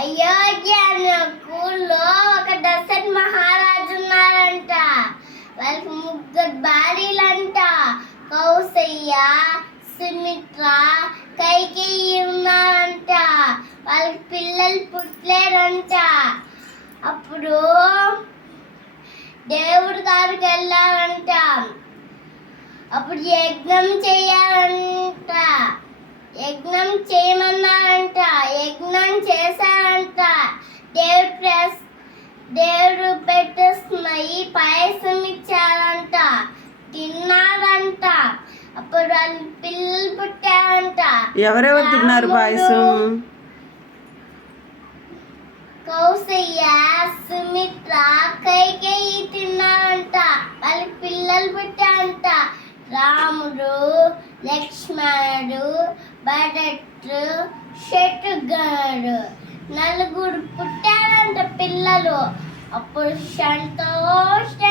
అయోధ్యలో ఒక దశరథ మహారాజు ఉన్నారంట. వాళ్ళకి 3 భార్యలంట. కౌసల్య, సుమిత్ర, కైకేయి ఉన్నారంట. వాళ్ళకి పిల్లలు పుట్టలేరంట. అప్పుడు దేవుడి గారికి వెళ్ళారంట. అప్పుడు యజ్ఞం చేయాలంట. యజ్ఞం చేయమన్నారంట. యజ్ఞం చేశారంట. దేవుడు పెట్టేస్తున్నాయి పాయసం ఇచ్చారంట. తిన్నారంట. అప్పుడు వాళ్ళు పిల్లలు పుట్టారంట. ఎవరెవరు తిన్నారు పాయసం? కౌసల్య, సుమిత్ర, కైకేయి తిన్నారంట. వాళ్ళకి పిల్లలు పుట్టారంట. రాముడు, లక్ష్మణుడు, భరతుడు, శత్రుఘ్నుడు 4 పుట్టారంట పిల్లలు. అప్పుడు సంతోష